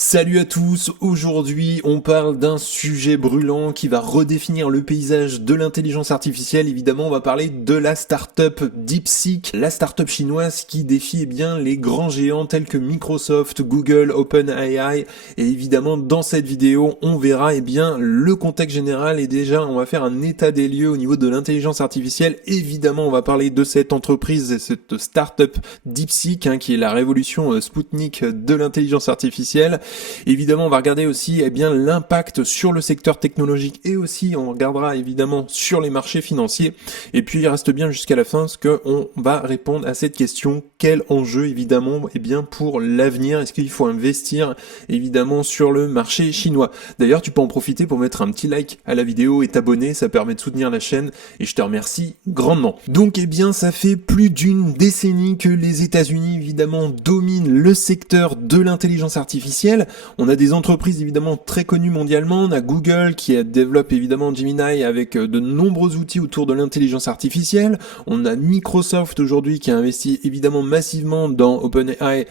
Salut à tous, aujourd'hui on parle d'un sujet brûlant qui va redéfinir le paysage de l'intelligence artificielle. Évidemment on va parler de la startup DeepSeek, la startup chinoise qui défie les grands géants tels que Microsoft, Google, OpenAI. Et évidemment dans cette vidéo on verra le contexte général et déjà on va faire un état des lieux au niveau de l'intelligence artificielle. Évidemment on va parler de cette entreprise et cette startup DeepSeek qui est la révolution Spoutnik de l'intelligence artificielle. Évidemment, on va regarder aussi l'impact sur le secteur technologique et aussi on regardera évidemment sur les marchés financiers. Et puis il reste bien jusqu'à la fin ce qu'on va répondre à cette question: quel enjeu évidemment pour l'avenir? Est-ce qu'il faut investir évidemment sur le marché chinois? D'ailleurs, tu peux en profiter pour mettre un petit like à la vidéo et t'abonner, ça permet de soutenir la chaîne et je te remercie grandement. Donc ça fait plus d'une décennie que les États-Unis évidemment dominent le secteur de l'intelligence artificielle. On a des entreprises évidemment très connues mondialement, on a Google qui développe évidemment Gemini avec de nombreux outils autour de l'intelligence artificielle, on a Microsoft aujourd'hui qui a investi évidemment massivement dans OpenAI,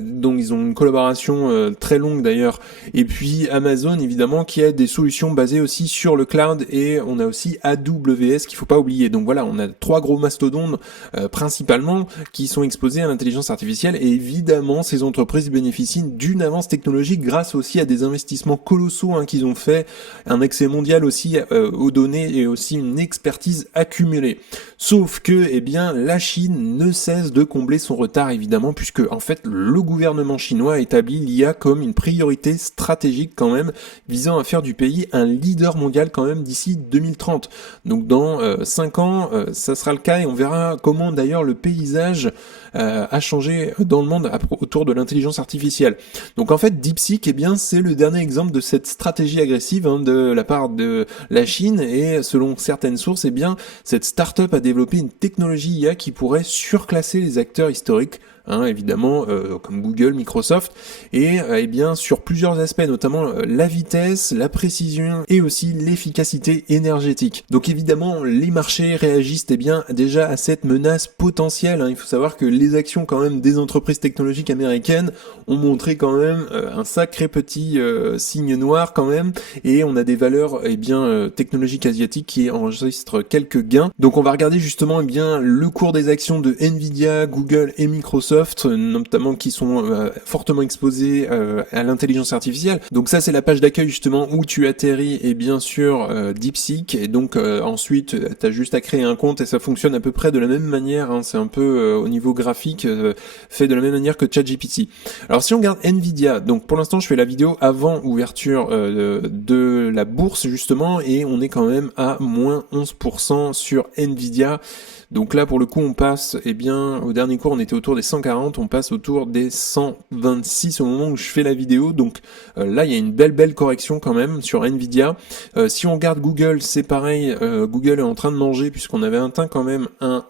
donc ils ont une collaboration très longue d'ailleurs, et puis Amazon évidemment qui a des solutions basées aussi sur le cloud, et on a aussi AWS qu'il faut pas oublier. Donc voilà, on a trois gros mastodontes principalement qui sont exposés à l'intelligence artificielle, et évidemment ces entreprises bénéficient d'une avance technologique grâce aussi à des investissements colossaux qu'ils ont fait, un accès mondial aussi aux données et aussi une expertise accumulée. Sauf que la Chine ne cesse de combler son retard évidemment, puisque en fait le gouvernement chinois a établi l'IA comme une priorité stratégique quand même, visant à faire du pays un leader mondial quand même d'ici 2030. Donc dans 5 ans ça sera le cas, et on verra comment d'ailleurs le paysage a changé dans le monde autour de l'intelligence artificielle. Donc en fait DeepSeek c'est le dernier exemple de cette stratégie agressive de la part de la Chine, et selon certaines sources cette startup a développé une technologie IA qui pourrait surclasser les acteurs historiques, évidemment comme Google, Microsoft, et sur plusieurs aspects, notamment la vitesse, la précision et aussi l'efficacité énergétique. Donc évidemment les marchés réagissent déjà à cette menace potentielle. Il faut savoir que les actions quand même des entreprises technologiques américaines ont montré quand même un sacré petit signe noir quand même, et on a des valeurs technologiques asiatiques qui enregistrent quelques gains. Donc on va regarder justement le cours des actions de Nvidia, Google et Microsoft, notamment qui sont fortement exposés à l'intelligence artificielle. Donc ça c'est la page d'accueil justement où tu atterris sur DeepSeek, et donc ensuite tu as juste à créer un compte et ça fonctionne à peu près de la même manière, c'est un peu au niveau graphique fait de la même manière que ChatGPT. Alors si on regarde Nvidia, donc pour l'instant je fais la vidéo avant ouverture de la bourse justement, et on est quand même à moins 11% sur Nvidia. Donc là pour le coup on passe, au dernier cours on était autour des 140, on passe autour des 126 au moment où je fais la vidéo. Donc là il y a une belle correction quand même sur Nvidia. Si on regarde Google, c'est pareil, Google est en train de manger puisqu'on avait atteint quand même un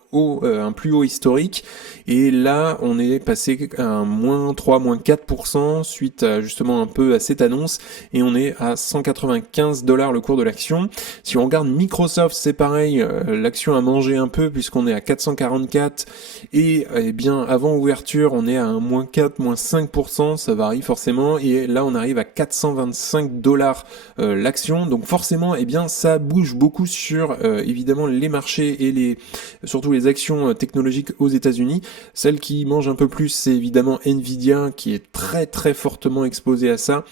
plus haut historique, et là on est passé à un moins 3, moins 4% suite à justement un peu à cette annonce, et on est à 195$ le cours de l'action. Si on regarde Microsoft, c'est pareil, l'action a mangé un peu puisqu'on est à 444, et avant ouverture on est à un moins 4, moins 5%, ça varie forcément, et là on arrive à 425$ l'action. Donc forcément ça bouge beaucoup sur évidemment les marchés et surtout les actions technologiques aux États-Unis. Celle qui mange un peu plus, c'est évidemment Nvidia qui est très fortement exposée à ça,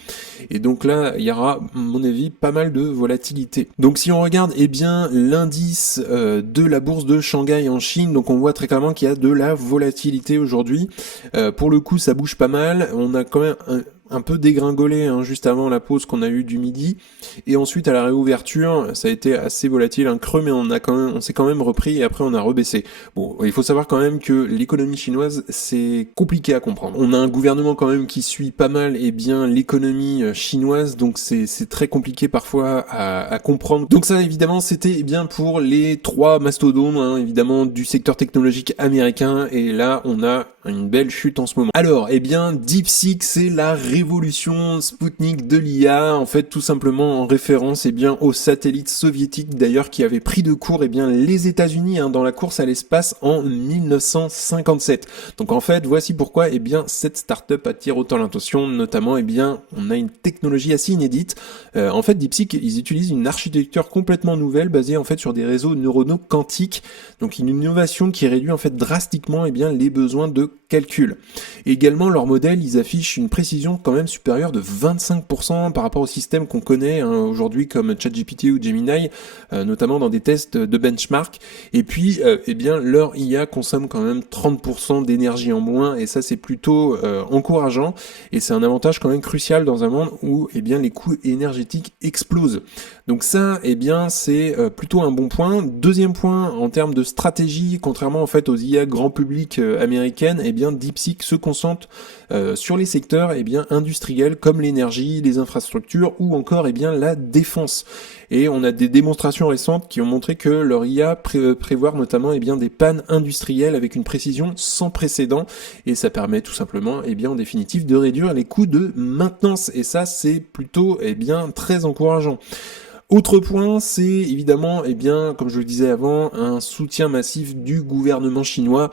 et donc là il y aura à mon avis pas mal de volatilité. Donc si on regarde l'indice de la bourse de Shanghai en Chine, donc on voit très clairement qu'il y a de la volatilité aujourd'hui. Pour le coup ça bouge pas mal, on a quand même un peu dégringolé juste avant la pause qu'on a eu du midi, et ensuite à la réouverture ça a été assez volatile, un creux, mais on s'est quand même repris et après on a rebaissé. Bon, il faut savoir quand même que l'économie chinoise c'est compliqué à comprendre. On a un gouvernement quand même qui suit pas mal l'économie chinoise, donc c'est très compliqué parfois à comprendre. Donc ça évidemment c'était pour les trois mastodontes évidemment du secteur technologique américain, et là on a une belle chute en ce moment. Alors, DeepSeek, c'est la révolution Spoutnik de l'IA, en fait, tout simplement en référence, aux satellites soviétiques, d'ailleurs, qui avaient pris de court, les États-Unis, dans la course à l'espace en 1957. Donc, en fait, voici pourquoi, cette start-up attire autant l'attention, notamment, on a une technologie assez inédite. En fait, DeepSeek, ils utilisent une architecture complètement nouvelle, basée, en fait, sur des réseaux neuronaux quantiques. Donc, une innovation qui réduit, en fait, drastiquement, les besoins de calcul. Et également, leur modèle, ils affichent une précision quand même supérieure de 25% par rapport au système qu'on connaît aujourd'hui comme ChatGPT ou Gemini, notamment dans des tests de benchmark. Et puis, leur IA consomme quand même 30% d'énergie en moins, et ça, c'est plutôt encourageant, et c'est un avantage quand même crucial dans un monde où, les coûts énergétiques explosent. Donc ça, c'est plutôt un bon point. Deuxième point, en termes de stratégie, contrairement en fait aux IA grand public américaines, DeepSeek se concentre sur les secteurs industriels comme l'énergie, les infrastructures ou encore la défense. Et on a des démonstrations récentes qui ont montré que leur IA prévoit notamment des pannes industrielles avec une précision sans précédent, et ça permet tout simplement en définitive de réduire les coûts de maintenance, et ça c'est plutôt très encourageant. Autre point, c'est évidemment, comme je le disais avant, un soutien massif du gouvernement chinois.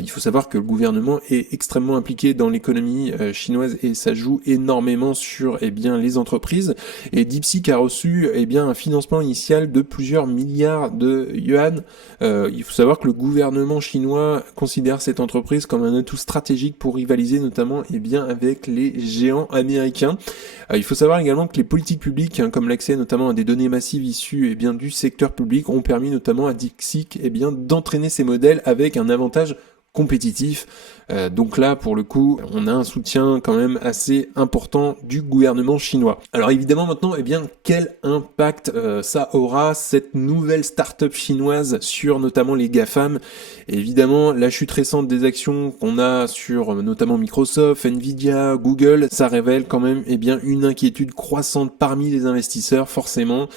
Il faut savoir que le gouvernement est extrêmement impliqué dans l'économie chinoise, et ça joue énormément sur les entreprises. Et DeepSeek a reçu un financement initial de plusieurs milliards de yuan. Il faut savoir que le gouvernement chinois considère cette entreprise comme un atout stratégique pour rivaliser notamment avec les géants américains. Il faut savoir également que les politiques publiques, comme l'accès notamment à des données massives issues du secteur public, ont permis notamment à DeepSeek d'entraîner ces modèles avec un avantage compétitif. Donc là, pour le coup, on a un soutien quand même assez important du gouvernement chinois. Alors évidemment maintenant, quel impact ça aura, cette nouvelle start-up chinoise, sur notamment les GAFAM. Et évidemment, la chute récente des actions qu'on a sur notamment Microsoft, Nvidia, Google, ça révèle quand même une inquiétude croissante parmi les investisseurs, forcément.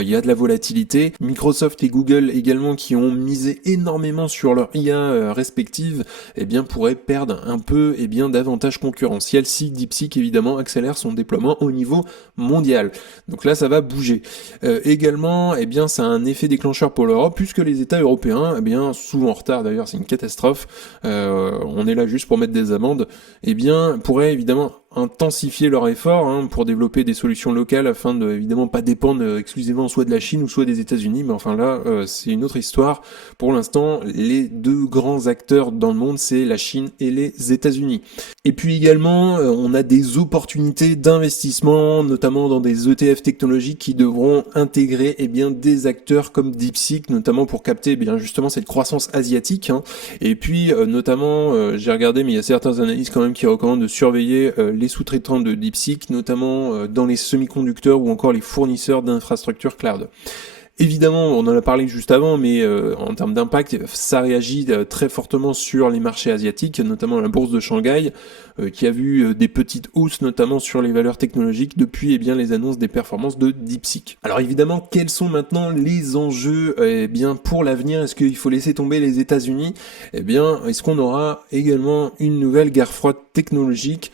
Il y a de la volatilité. Microsoft et Google également, qui ont misé énormément sur leur IA respective, pourraient perdre un peu d'avantage concurrentiel si DeepSeek évidemment accélère son déploiement au niveau mondial. Donc là, ça va bouger. Également, ça a un effet déclencheur pour l'Europe, puisque les États européens, souvent en retard d'ailleurs, c'est une catastrophe, on est là juste pour mettre des amendes, pourraient évidemment intensifier leur effort pour développer des solutions locales afin de évidemment pas dépendre exclusivement soit de la Chine ou soit des États-Unis, mais enfin là c'est une autre histoire. Pour l'instant, les deux grands acteurs dans le monde, c'est la Chine et les États-Unis. Et puis également, on a des opportunités d'investissement, notamment dans des ETF technologiques qui devront intégrer des acteurs comme DeepSeek, notamment pour capter justement cette croissance asiatique. Et puis notamment, j'ai regardé, mais il y a certains analystes quand même qui recommandent de surveiller les sous-traitants de DeepSeek, notamment dans les semi-conducteurs ou encore les fournisseurs d'infrastructures cloud. Évidemment, on en a parlé juste avant, mais en termes d'impact, ça réagit très fortement sur les marchés asiatiques, notamment la bourse de Shanghai, qui a vu des petites hausses, notamment sur les valeurs technologiques, depuis les annonces des performances de DeepSeek. Alors évidemment, quels sont maintenant les enjeux pour l'avenir? Est-ce qu'il faut laisser tomber les États-Unis? Est-ce qu'on aura également une nouvelle guerre froide technologique?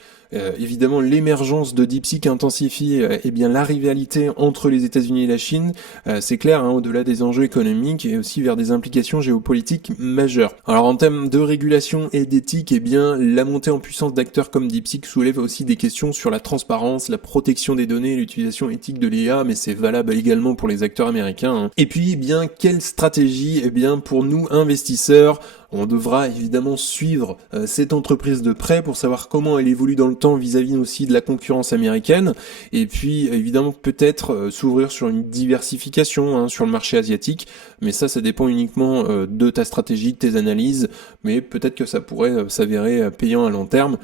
Évidemment, l'émergence de DeepSeek intensifie la rivalité entre les États-Unis et la Chine. C'est clair, au-delà des enjeux économiques, et aussi vers des implications géopolitiques majeures. Alors en termes de régulation et d'éthique, la montée en puissance d'acteurs comme DeepSeek soulève aussi des questions sur la transparence, la protection des données et l'utilisation éthique de l'IA, mais c'est valable également pour les acteurs américains. Et puis, quelle stratégie pour nous investisseurs? On devra évidemment suivre cette entreprise de près pour savoir comment elle évolue dans le temps vis-à-vis aussi de la concurrence américaine, et puis évidemment peut-être s'ouvrir sur une diversification sur le marché asiatique, mais ça dépend uniquement de ta stratégie, de tes analyses, mais peut-être que ça pourrait s'avérer payant à long terme.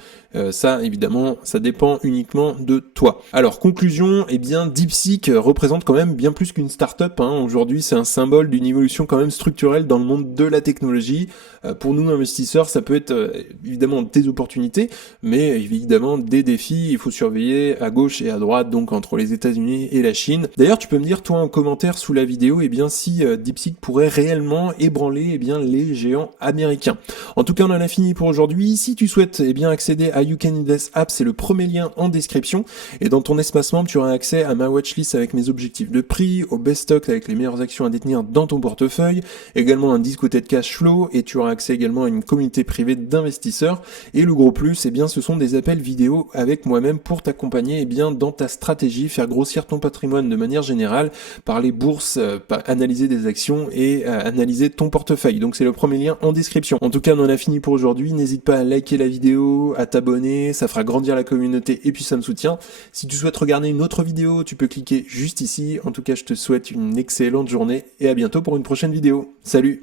Ça évidemment, ça dépend uniquement de toi. Alors conclusion, DeepSeek représente quand même bien plus qu'une start-up. Aujourd'hui, c'est un symbole d'une évolution quand même structurelle dans le monde de la technologie. Pour nous investisseurs, ça peut être évidemment des opportunités, mais évidemment des défis. Il faut surveiller à gauche et à droite, donc entre les États-Unis et la Chine. D'ailleurs, tu peux me dire toi en commentaire sous la vidéo, si DeepSeek pourrait réellement ébranler les géants américains. En tout cas, on en a fini pour aujourd'hui. Si tu souhaites accéder à You Can Invest App, c'est le premier lien en description. Et dans ton espace membre, tu auras accès à ma watchlist avec mes objectifs de prix, au best stock avec les meilleures actions à détenir dans ton portefeuille, également un disque côté de cash flow, et tu auras accès également à une communauté privée d'investisseurs. Et le gros plus, ce sont des appels vidéo avec moi-même pour t'accompagner dans ta stratégie, faire grossir ton patrimoine de manière générale, parler bourse, analyser des actions et analyser ton portefeuille. Donc c'est le premier lien en description. En tout cas, on en a fini pour aujourd'hui. N'hésite pas à liker la vidéo, à t'abonner, ça fera grandir la communauté et puis ça me soutient. Si tu souhaites regarder une autre vidéo, tu peux cliquer juste ici. En tout cas, je te souhaite une excellente journée et à bientôt pour une prochaine vidéo. Salut!